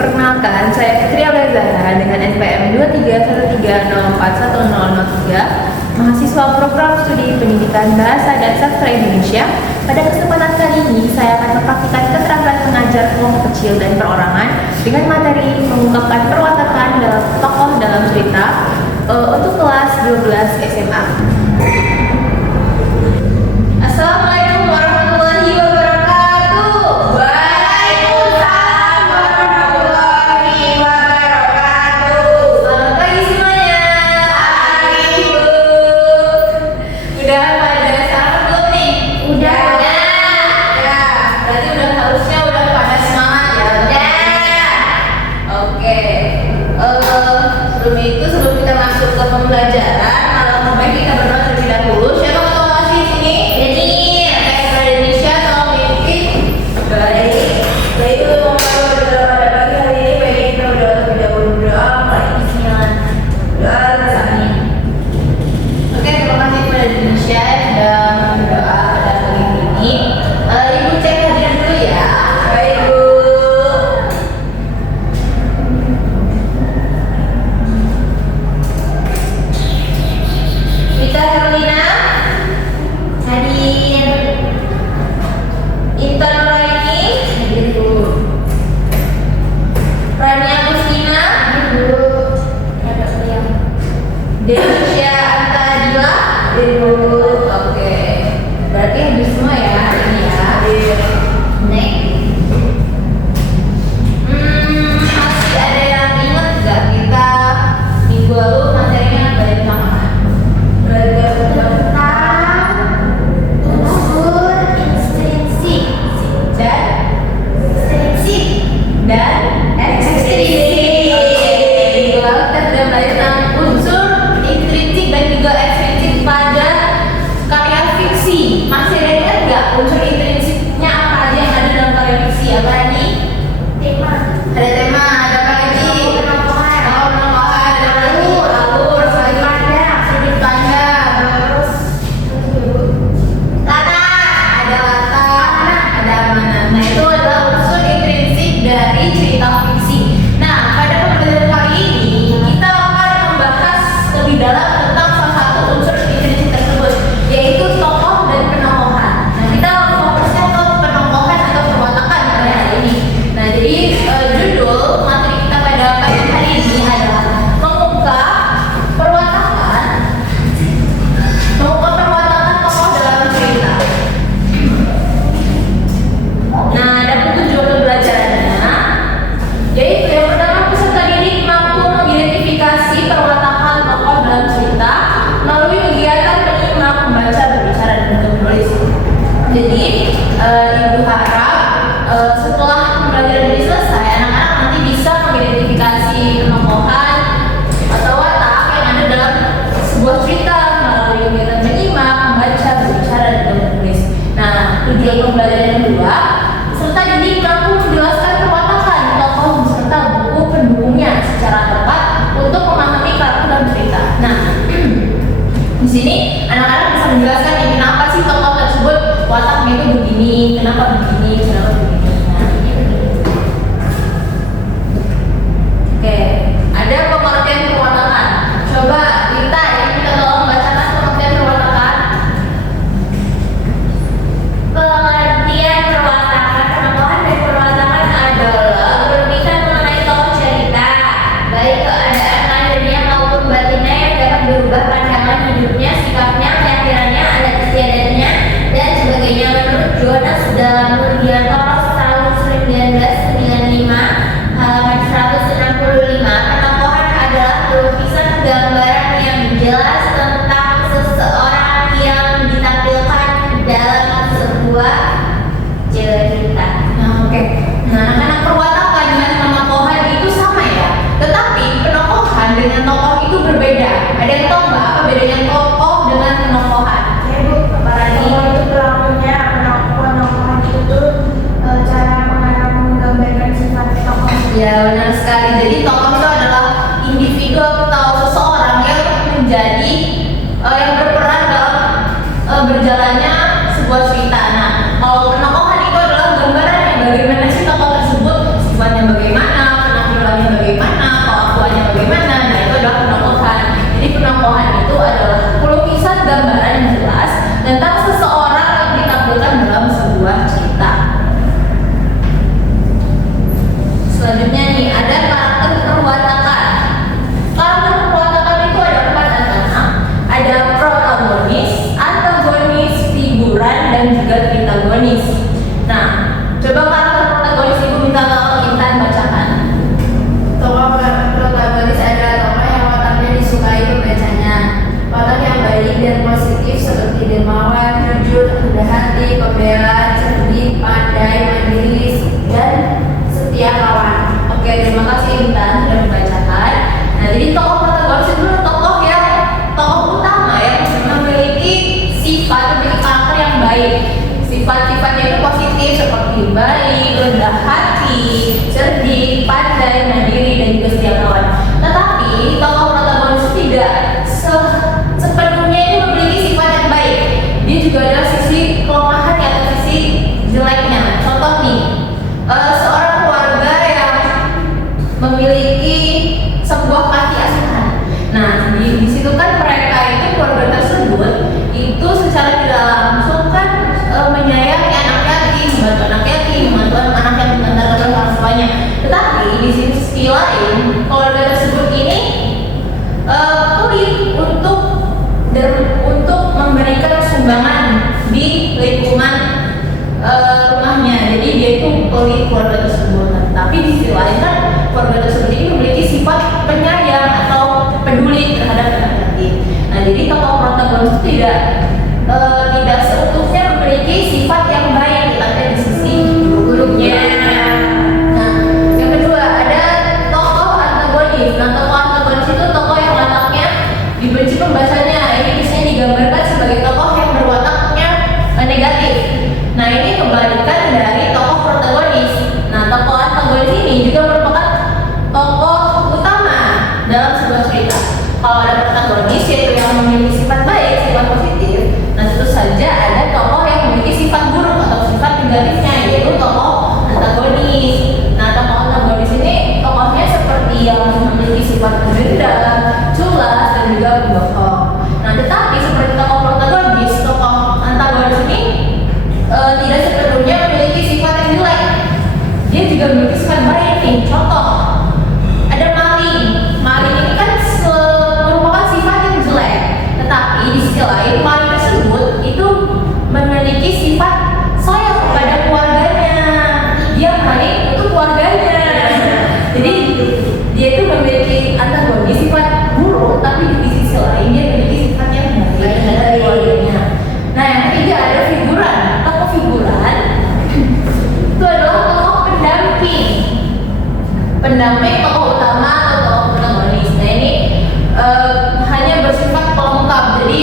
Perkenalkan, saya Putri Aulia Zahra dengan NPM 2313041003, mahasiswa program studi pendidikan bahasa dan sastra Indonesia. Pada kesempatan kali ini, saya akan mempraktikkan keterampilan mengajar kelompok kecil dan perorangan dengan materi mengungkapkan perwatakan dalam tokoh dalam cerita untuk kelas 12 SMA. Assalamualaikum warahmatullahi wabarakatuh. Waalaikumsalam warahmatullahi wabarakatuh. Selamat pagi semuanya. Pagi, Bu. Udah pada sarapan belum nih? Udah. Ya, berarti harusnya udah pada semangat ya. Oke. Sebelum kita masuk ke pembelajaran, baik kita berdoa terlebih dahulu. Siapa ketua kelas di sini? Jadi, Kayak Indonesia atau mimpi? baik itu mau berdoa pada pagi hari ini. Baik kita berdoa terlebih dahulu. Berdoa mulai Bismillah. Doa bersama. Oke, terima kasih kepada Indonesia yang sudah berdoa pada pagi ini. Ibu cek hadiran dulu ya. Baik, Bu. Rita Herlina, Hadir. Intan Nuraini, Hadir, Bu. Rania Agustina, Hadir, Bu. Ada yang Denisha Anta Adila. Hadir, Bu. Oke, berarti habis semua ya hari ini ya. Hadir. Next. Masih ada yang ingat nggak kita minggu lalu materinya belajar tentang Belajar tentang unsur intrinsik dan intrinsik dan ekstrinsik. Minggu lalu kita sudah belajar tentang unsur intrinsik dan juga ekstrinsik pada karya fiksi. Masih ada ingat nggak unsur intrinsiknya apa aja yang ada dalam karya fiksi? Apa nih? tema Ada tema, ada apa lagi? penambahan Oh, penambahan, ada apa lagi? Alur, sudut pandang sudut pandang, terus latar ada latar, ada mana. Nah, itu adalah unsur intrinsik dari cerita fiksi. Nah, pada pembelajaran kali ini kita akan membahas lebih dalam tentang salah satu unsur intrinsik tersebut, yaitu tokoh dan penokohan. Nah, kita fokusnya ke penokohan atau perwatakan pada hari ini. Nah, jadi judul materi kita pada pagi hari ini adalah mengungkap perwatakan tokoh dalam cerita. Nah, ada tujuan pembelajarannya, yaitu yang pertama, peserta didik mampu mengidentifikasi perwatakan tokoh dalam cerita melalui kegiatan menyimak, membaca, berbicara, dan menulis. Jadi, Ibu harap setelah pembelajaran ini selesai, anak-anak nanti bisa mengidentifikasi tokohan atau watak yang ada dalam sebuah cerita melalui kegiatan menyimak, membaca, berbicara, dan menulis. Nah, tujuan pembelajaran yang kedua, peserta didik mampu menjelaskan perwatakan tokoh beserta buku pendukungnya secara tepat untuk memahami karakter dalam cerita. Nah, di sini anak-anak bisa menjelaskan ini kenapa sih tokoh tersebut wataknya itu begini, kenapa begini, kenapa begini. Nah, ini begini. Oke, ada pengertian perwatakan. Coba Rita, ya kita tolong bacakan pengertian perwatakan. pengertian perwatakan penambahan dan perwatakan adalah berbicara mengenai tokoh cerita baik keadaan lahirnya maupun batinnya yang dapat berubah pandangan hidupnya, sikapnya, keyakinannya, adat istiadatnya, dan sebagainya. Menurut Jonas dalam Nurdianto tahun 1995 halaman 165, penokohan adalah lukisan gambaran yang jelas tentang seseorang yang ditampilkan dalam sebuah cerita. Nah, oke. Nah, anak-anak perwatakan dengan penokohan itu sama ya. Tetapi penokohan dengan tokoh itu berbeda. Ada yang tahu nggak apa bedanya tokoh dengan penokohan? Ya, Bu, Apa lagi? kalau itu pelakunya penokohan itu cara menggambarkan sifat tokoh. Ya, benar sekali. Jadi tokoh itu adalah individu atau seseorang yang menjadi yang berperan dalam berjalannya sebuah cerita. Nah, kalau penokohan itu adalah gambaran yang bagaimana sih tokoh tersebut, sifatnya bagaimana, Jadi tokoh protagonis itu tokoh utama yang memiliki memiliki karakter yang baik. Sifat-sifatnya itu positif seperti baik, rendah hati, cerdik, pandai, mandiri, dan juga setia kawan. Tetapi tokoh protagonis tidak sepenuhnya ini memiliki sifat yang baik. Dia juga ada sisi kelemahannya atau sisi jeleknya. Contoh nih, seorang keluarga yang memiliki sebuah panti asuhan. Nah, di situ kan mereka itu keluarga tersebut itu secara tidak langsung kan menyayangi anak yatim, membantu anak yang diantarkan oleh orang tuanya. Tetapi di sisi lain keluarga tersebut ini pelit untuk memberikan sumbangan di lingkungan rumahnya. Jadi dia itu pelit keluarga tersebut. Tapi di sisi lain kan keluarga tersebut ini memiliki sifat penyayang atau peduli terhadap anak yatim. Nah, jadi tokoh protagonis itu tidak seutuhnya memiliki sifat yang baik, tetapi di sisi buruknya. Nah, yang kedua ada tokoh antagonis. Nah, tokoh antagonis itu tokoh yang wataknya dibenci pembacanya. Ini biasanya digambarkan sebagai tokoh yang berwataknya negatif. Nah, ini kebalikan dari tokoh protagonis. Nah, tokoh antagonis ini juga merupakan tokoh utama dalam sebuah cerita. Kalau ada protagonis yaitu yang memiliki sifat baik, sifat positif, nah tentu saja ada tokoh yang memiliki sifat buruk atau sifat negatifnya, yaitu tokoh antagonis. Nah, tokoh antagonis ini tokohnya seperti yang memiliki sifat pendendam, culas, dan juga pembohong. Nah, tetapi seperti tokoh protagonis, tokoh antagonis ini tidak sepenuhnya memiliki sifat yang jelek. Dia juga memiliki sifat baik nih. Contoh, ada maling. Maling ini kan merupakan sifat yang jelek. Tetapi di sisi lain maling tersebut itu memiliki sifat sayang kepada keluarganya. Dia maling untuk keluarganya. Jadi dia itu memiliki antagonis sifat buruk, tapi di sisi lain dia memiliki sifat yang baik terhadap keluarganya. Nah, yang ketiga ada figuran. Tokoh figuran itu adalah tokoh pendamping tokoh utama atau tokoh protagonis. Nah, ini hanya bersifat pelengkap. Jadi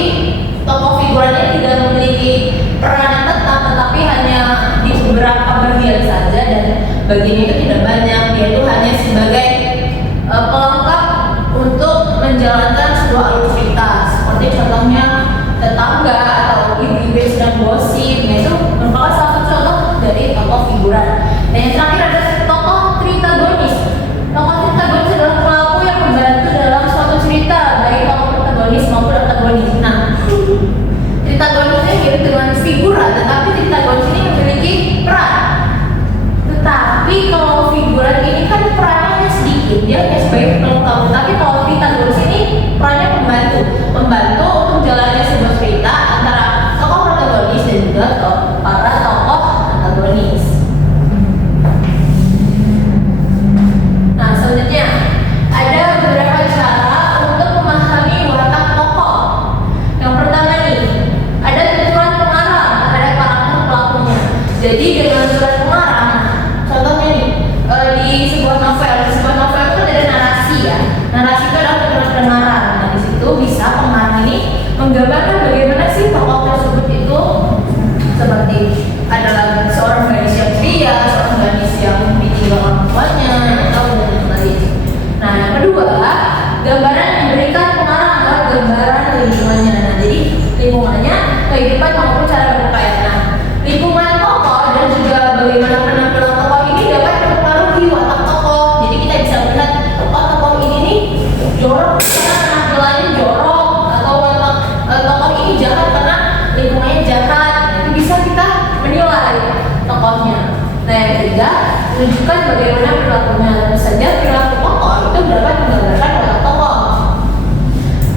tokoh figurannya tidak memiliki peran yang tetap, tetapi hanya di beberapa bagian saja, dan bagian itu tidak banyak. Dia itu hanya sebagai pelengkap untuk menjalankan sebuah alur cerita. Seperti contohnya tetangga atau ibu-ibu yang sedang gosip. Nah, itu merupakan salah satu contoh dari tokoh figuran. Dan yang terakhir ada tokoh tritagonis. Tokoh tritagonis adalah pelaku yang membantu dalam suatu cerita, baik tokoh protagonis maupun antagonis. Nah, tritagonis ini mirip dengan figuran, tetapi tritagonis ini memiliki peran. Tetapi kalau figuran ini kan perannya sedikit, dia hanya sebagai pelengkap. Tapi kalau tritagonis ini perannya membantu untuk jalannya sebuah cerita antara tokoh protagonis dan juga para tokoh antagonis. Nah, selanjutnya ada beberapa cara untuk memahami watak tokoh. Yang pertama nih, ada tuturan pengarang terhadap karakter pelakunya. Jadi dengan surat pengarang, contohnya nih di sebuah novel itu ada narasi ya. Narasi itu adalah tuturan pengarang. Nah, di situ bisa pengarang ini menggambarkan bagaimana sih tokoh tersebut itu seperti adalah seorang gadis yang ceria, seorang gadis yang ditinggal orang tuanya, atau dan lain. Nah, yang kedua, gambaran yang diberikan pengarang adalah gambaran lingkungannya. Nah, jadi lingkungannya, kehidupan maupun cara berpakaian. Nah, lingkungan tokoh dan juga bagaimana penampilan tokoh ini dapat mempengaruhi watak tokoh. Jadi kita bisa melihat, oh tokoh ini nih jorok karena penampilannya jorok, atau watak tokoh ini jahat karena lingkungannya jahat. Itu bisa kita menilai tokohnya. Nah, yang ketiga, menunjukkan bagaimana perilakunya. Tentu saja perilaku tokoh itu dapat menggambarkan watak tokoh.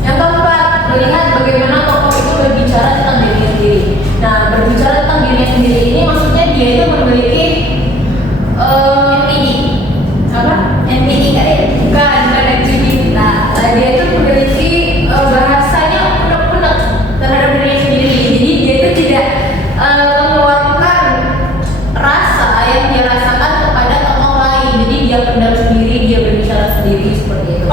Yang keempat, melihat bagaimana tokoh itu berbicara tentang dirinya sendiri. Nah, berbicara tentang dirinya sendiri ini maksudnya dia itu memiliki MPD. Apa? MPD kan ya? Bukan MPD. Nah, dia itu memiliki bahasanya unek-unek terhadap dirinya sendiri. Jadi dia itu tidak mengeluarkan rasa yang dirasakan kepada tokoh lain. Jadi dia pendam sendiri, dia berbicara sendiri seperti itu.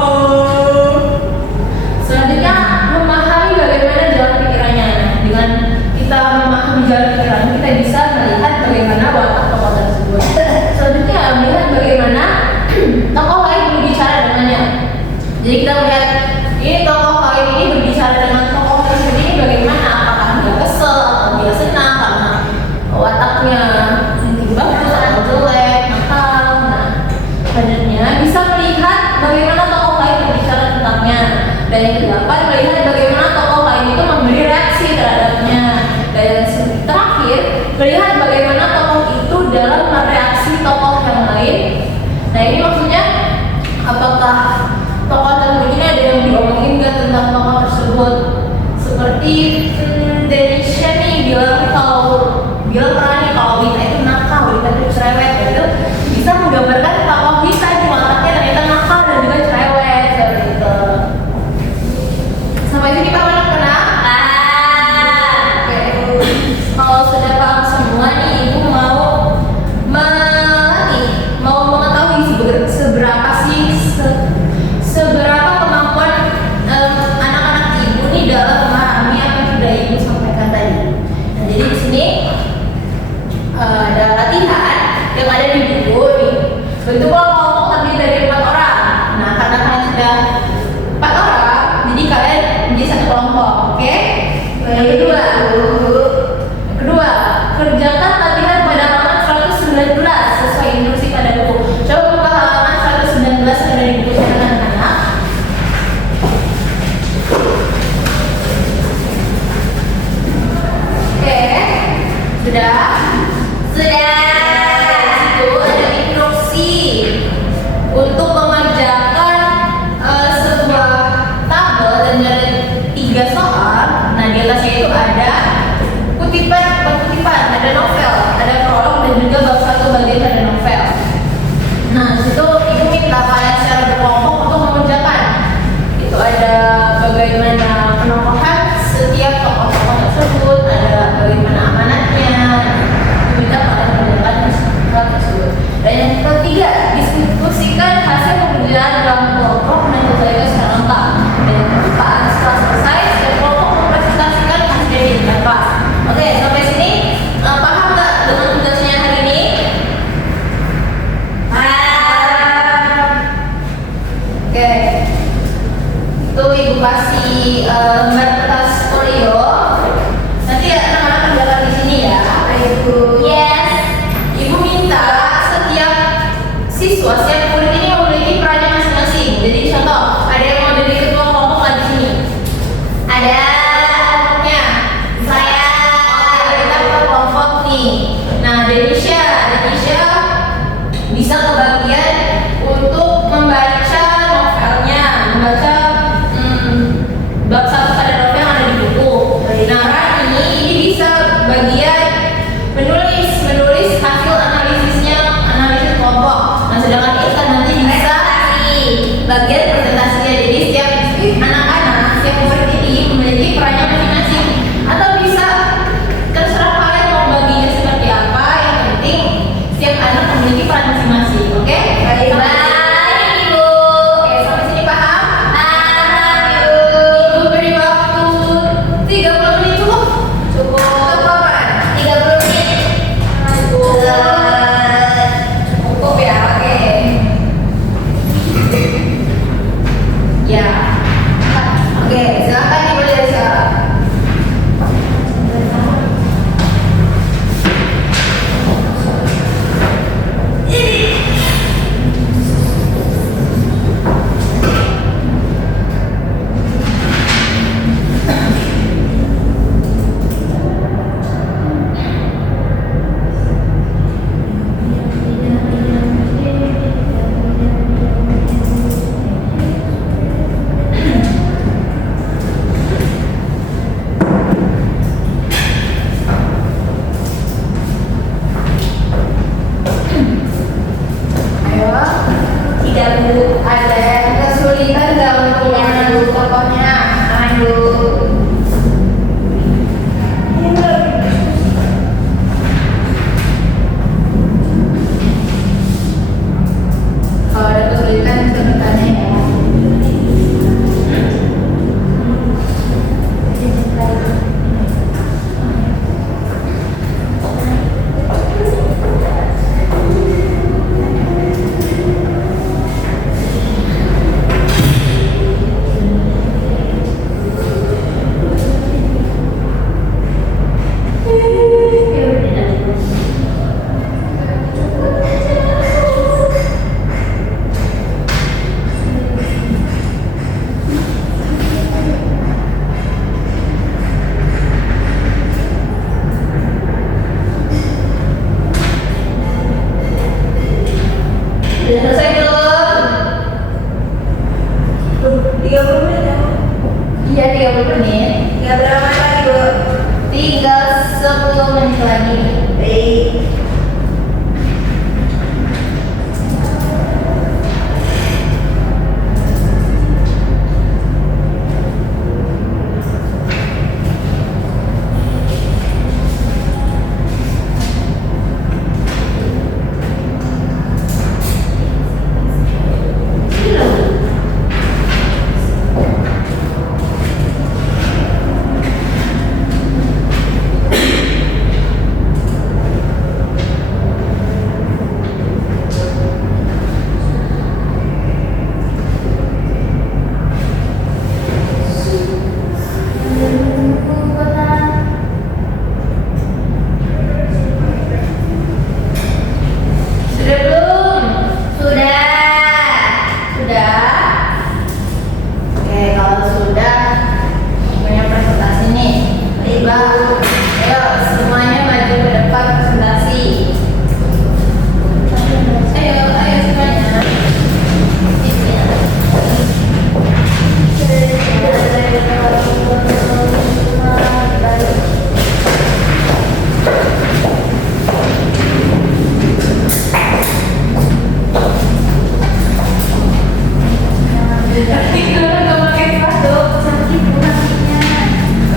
bagaimana tokoh lain berbicara tentangnya. Dan yang kedelapan, melihat bagaimana tokoh lain itu memberi reaksi terhadapnya. Dan yang terakhir, melihat bagaimana tokoh itu dalam mereaksi tokoh yang lain. Nah ini maksudnya apakah tokoh tersebut ini ada yang diomongin nggak tentang tokoh tersebut? Seperti Denisha nih bilang pernah nih kalau Wita itu nakal, Wita itu cerewet, itu bisa menggambarkan tokoh Wita di wataknya ternyata nakal dan juga cerewet seperti itu. Sampai sini paham anak-anak? Oke. Kalau sudah paham semua nih, ibu mau mengetahui seberapa kemampuan anak-anak ibu nih dalam memahami apa yang sudah ibu sampaikan tadi. Nah, jadi di sini ada latihan yang ada di buku nih. Bentuk kelompok terdiri dari 4 orang. Nah, karena kalian sudah 4 orang, jadi kalian menjadi satu kelompok, oke? Yang kedua, kerjakan latihan pada halaman 119 sesuai instruksi pada buku. Coba buka halaman 119 yang ada di buku catatan anak-anak. Oke, sudah. Itu ada instruksi untuk mengerjakan sebuah tabel dan ada 3 soal. Nah di atasnya itu ada kutipan, ada novel, ada prolog dan juga bab 1 bagian dari novel. Nah situ ibu minta kalian secara berkelompok untuk mengerjakan. Itu ada bagaimana penokohan setiap tokoh-tokoh tersebut, ada bagaimana amanatnya. Minta kalian mengerjakan hal tersebut. Dan yang ketiga, diskusikan hasil pekerjaan dalam kelompok dan selesaikan secara lengkap. Dan yang keempat, setelah selesai, setiap kelompok mempresentasikan hasilnya di depan kelas. Oke, sampai sini paham nggak dengan tugasnya hari ini? Oke, itu ibu kasih lembar kertas folio. Nanti ya anak-anak kerjakan di sini ya. Yes. Ibu minta setiap murid ini memiliki perannya masing-masing. Jadi contoh, ada yang mau jadi ketua kelompok nggak di sini? Ada kelompoknya. Saya. Oke, kita ke kelompok nih. Nah, Denisha bisa kebagian untuk membaca novelnya, membaca bab 1 pada novel yang ada di buku. Nah, Rani ini bisa bagian menulis hasil analisis kelompok. Nah, sedangkan Ihsan nanti bisa bagian presentasinya. Jadi setiap murid ini memiliki perannya masing-masing. Atau bisa terserah kalian mau baginya seperti apa. Yang penting setiap anak memiliki peran masing-masing. Oke? Baik, Ibu. Oke, sampai sini paham? Ibu beri waktu 30 menit cukup? Cukup apa? 30 menit. Cukup ya, oke. Ya. Oke, silakan dimulai dari sekarang. Ada kesulitan nggak untuk mengenal tokohnya? Kalau ada kesulitan bisa bertanya ya. Selesai belum? 30 menit ya? Iya 30 menit. Tinggal berapa menit lagi, Bu? Tinggal 10 menit lagi. Baik. Sudah belum? Sudah. Sudah. Oke, kalau sudah punya presentasi nih. Tiba. Ayo semuanya maju ke depan presentasi. Ayo semuanya.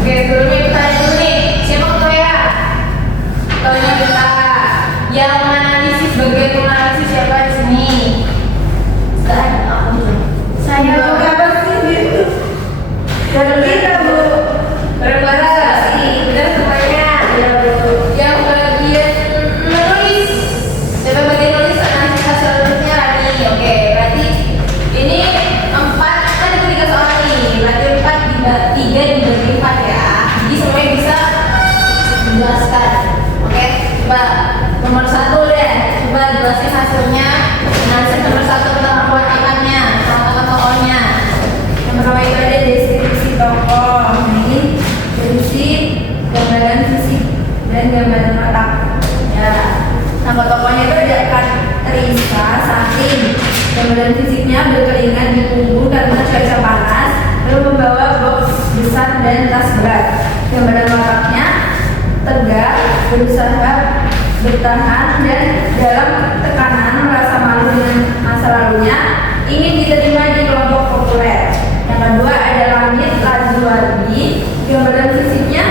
Oke, sebelumnya kita tanya dulu nih, siapa ketua ya? Ketuanya kita. Yang menganalisis, bagian menganalisis siapa di sini? Saya. Berapa sih gitu? Dari kita, Bu. Bareng-bareng. Benar semuanya. Ya, Bu. Yang bagian menulis. Siapa bagian nulis analisis hasil nulisnya Rani. Oke, berarti ini 4 kan itu 3 soal nih. Berarti 4 dibagi 4 ya. Jadi semuanya bisa menjelaskan. Oke, coba nomor 1 deh. Coba jelasin hasilnya. Analisis nomor 1 tentang perwatakannya, perwatakan tokohnya. Yang pertama itu ada deskripsi tokoh. Nah, ini deskripsi gambaran fisik dan gambaran watak. Ya, nama tokohnya itu ada Katrisa Saking. Gambaran fisiknya berkeringat di punggung karena cuaca panas, lalu membawa box besar dan tas berat. Gambaran wataknya tegak, berusaha bertahan dan dalam tekanan, merasa malu dengan masa lalunya, ingin diterima di kelompok populer. Yang kedua ada Langit Lajuardi. Gambaran fisiknya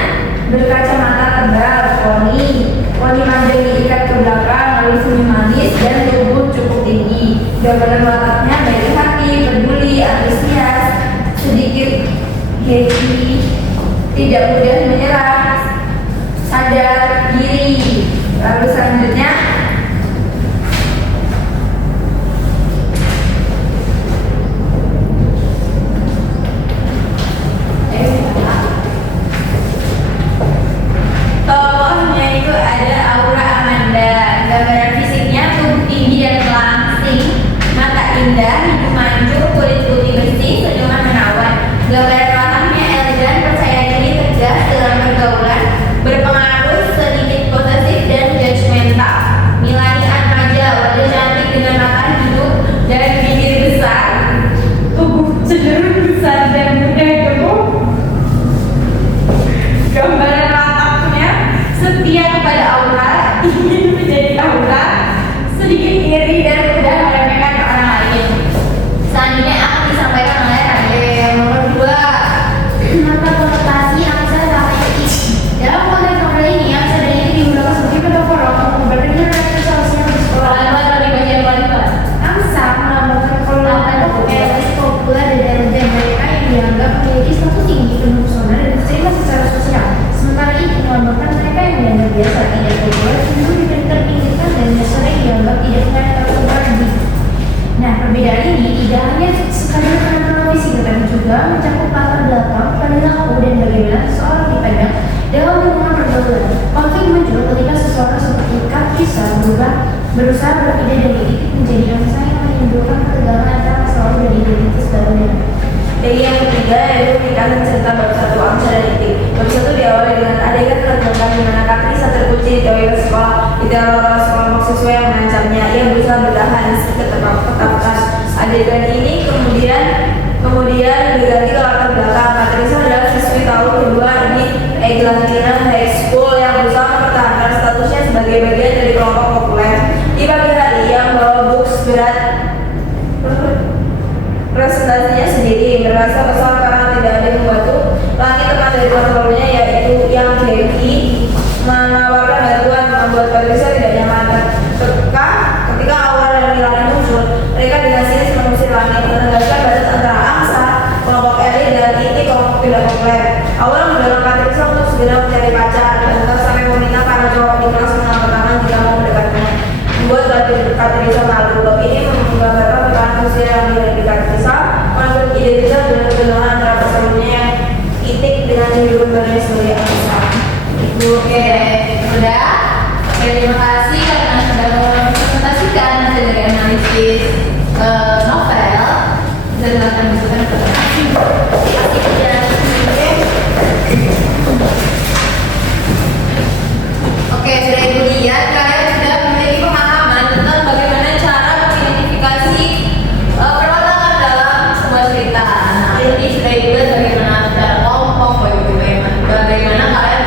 berkacamata tebal, poni panjang diikat ke belakang, lalu senyum manis dan tubuh cukup tinggi. Gambaran wataknya baik hati, peduli, antusias, sedikit happy, tidak mudah menyerah, sadar diri. Lalu selanjutnya tokohnya itu ada Aura Amanda. Gambaran fisiknya tubuh tinggi dan langsing, mata indah, hidung mancung, kulit putih bersih, senyuman menawan. Gambaran wataknya elegan, percaya diri, tegas dalam pergaulan, berpengaruh, sedikit posesif dan judgmental. Milani Atmaja, wajah cantik dengan mata hidung dan bibir besar, tubuh cenderung besar dan mudah gemuk. Gambaran wataknya setia kepada Aura, ingin menjadi Aura, sedikit iri dan mudah meremehkan orang lain. Selanjutnya akan disampaikan oleh Rade. Nomor 2, mata konotasi angsa rakyat. Dalam konteks novel ini, angsa dan itu digunakan sebagai metafor untuk memperkenalkan realitas sosial di sekolah. kalimat dari bagian kualitas. Angsa melambangkan kelompok elit populer dan elegan mereka yang dianggap memiliki status tinggi, penuh pesona dan diterima secara sosial. Sementara itu melambangkan mereka yang dianggap biasa, tidak populer, cenderung terpinggirkan dan sering dianggap tidak mengenal berarti. Nah, perbedaan ini tidak hanya sekadar penampilan fisik, tetapi juga mencakup latar belakang, perilaku dan bagaimana seseorang dipandang dalam lingkungan pergaulan. Konflik muncul ketika seseorang seperti Katrisa berusaha berpindah dari titik menjadi angsa yang menimbulkan ketegangan antara masa lalu dan identitas barunya. Dan yang ketiga yaitu ringkasan cerita bab 1 angsa dan itik. Bab 1 diawali dengan adegan terganggu di mana Katrisa terkunci di toilet sekolah. Diteror oleh sekelompok siswa yang mengancam pacarnya. Ia berusaha bertahan meski ketakutan. Adegan ini kemudian berganti ke latar belakang. Katrisa adalah siswi tahun kedua di Eglantina High School yang berusaha mempertahankan statusnya sebagai bagian dari kelompok populer. Di pagi hari, ia membawa box berat presentasinya sendiri, merasa kesal karena tidak ada yang membantu. Lagi teman dari kontrolnya yaitu yang Jackie menawarkan bantuan, membuat Patricia tidak nyaman. Ketika aura dan nilai muncul, mereka dengan sinis mengusir langit, menegaskan batas antara angsa kelompok elit dan ini kelompok tidak populer. Aura mendorong Patricia untuk segera mencari pacar, bahkan sampai meminta para cowok di kelas mengangkat tangan jika mau mendekatinya, membuat Patricia malu. Bab ini menggambarkan tekanan sosial yang dimiliki Patricia, konflik identitas dan kebenaran antara pasangannya yang itik dengan kehidupan barunya sebagai angsa. Oke, udah. Oke, terima kasih karena sudah mempresentasikan hasil dari analisis novel dan akan disebutkan Oke, sudah ibu lihat kalian sudah memiliki pemahaman tentang bagaimana cara mengidentifikasi perwatakan dalam sebuah cerita. Nah, ini sudah ibu lihat bagaimana secara kelompok, bagaimana kalian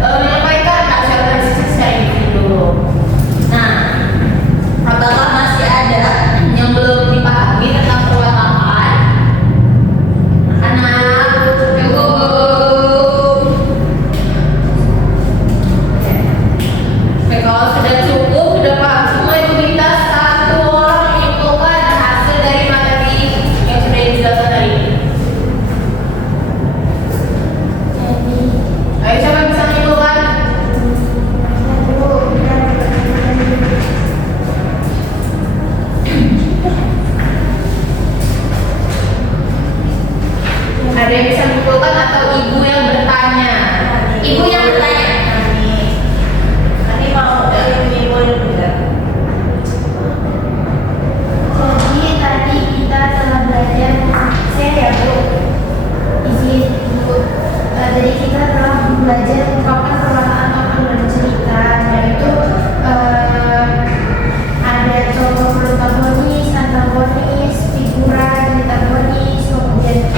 menyampaikan hasil analisis secara individu. Nah, apakah masih ada yang belum dipahami tentang perwatakan? Anak, cukup. Oke, kalau sudah cukup, sudah paham semua, ibu minta satu orang menyimpulkan hasil dari materi yang sudah dijelaskan tadi. Ayo, siapa yang bisa menyimpulkan? Ada yang bisa menyimpulkan atau ibu yang bertanya? Ibu yang bertanya. Nanti mau menyimpulkan juga. Jadi tadi kita telah belajar, saya ya Bu, izin Bu. Jadi kita telah belajar mengungkapkan perwataan tokoh dalam cerita, yaitu ada tokoh protagonis, antagonis, figuran, antagonis, kemudian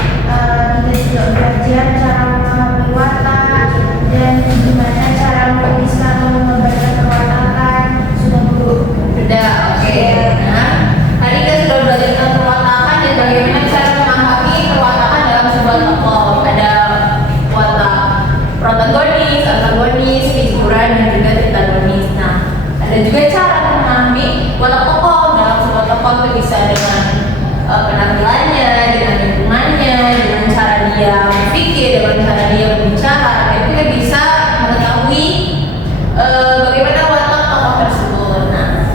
kita juga belajar cara memahami watak dan gimana cara menuliskan atau menggambarkan perwatakan. Sudah Bu? Sudah, oke. Nah, tadi kita sudah belajar tentang perwatakan dan bagaimana cara memahami perwatakan dalam sebuah tokoh. Ada watak protagonis, antagonis, figuran, dan juga antagonis. Nah, ada juga cara memahami watak tokoh dalam sebuah tokoh itu bisa dengan penampilannya, dengan lingkungannya, dengan cara dia berpikir, dengan cara dia berbicara. Dan kita bisa mengetahui bagaimana watak tokoh tersebut. Nah,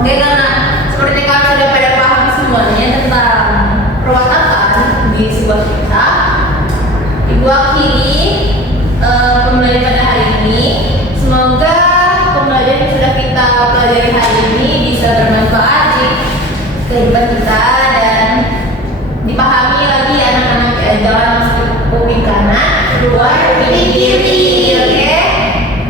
oke, karena seperti kalian sudah pada paham semuanya tentang perwatakan di sebuah cerita, ibu akhiri pembelajaran pada hari ini. Semoga pembelajaran yang sudah kita pelajari hari ini bisa bermanfaat di kehidupan kita dan dipahami lagi anak-anak. Jangan masuk kuping kanan, keluar kuping kiri. Oke,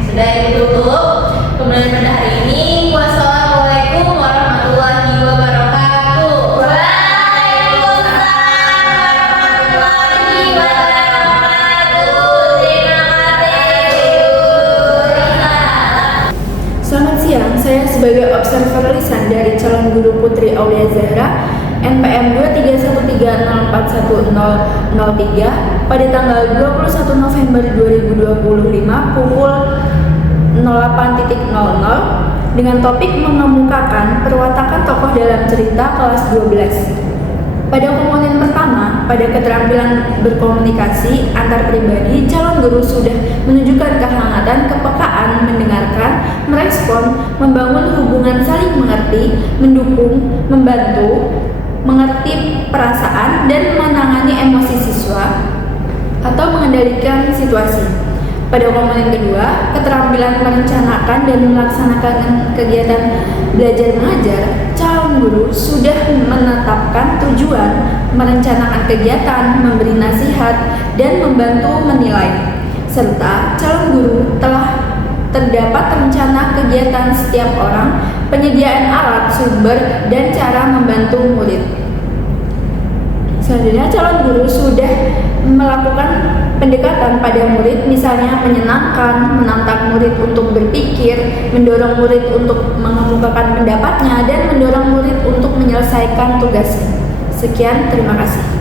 sudah ibu tutup pembelajaran pada hari ini. Wassalamualaikum warahmatullahi wabarakatuh. Waalaikumsalam warahmatullahi wabarakatuh. Terima kasih. Selamat siang, saya sebagai observer lisan dari calon guru Putri Aulia Zahra NPM 231341003 pada tanggal 21 November 2025 pukul 08.00 dengan topik mengemukakan perwatakan tokoh dalam cerita kelas 12. Pada komponen pertama, pada keterampilan berkomunikasi antar pribadi, calon guru sudah menunjukkan kehangatan, kepekaan, mendengarkan, merespon, membangun hubungan saling mengerti, mendukung, membantu, mengerti perasaan, dan menangani emosi siswa atau mengendalikan situasi. Pada komponen kedua, keterampilan merencanakan dan melaksanakan kegiatan belajar mengajar, calon guru sudah menetapkan tujuan, merencanakan kegiatan, memberi nasihat, dan membantu menilai. Serta calon guru telah terdapat rencana kegiatan setiap orang, penyediaan alat, sumber, dan cara membantu murid. Selanjutnya, calon guru sudah melakukan pendekatan pada murid, misalnya menyenangkan, menantang murid untuk berpikir, mendorong murid untuk mengemukakan pendapatnya, dan mendorong murid untuk menyelesaikan tugasnya. Sekian, terima kasih.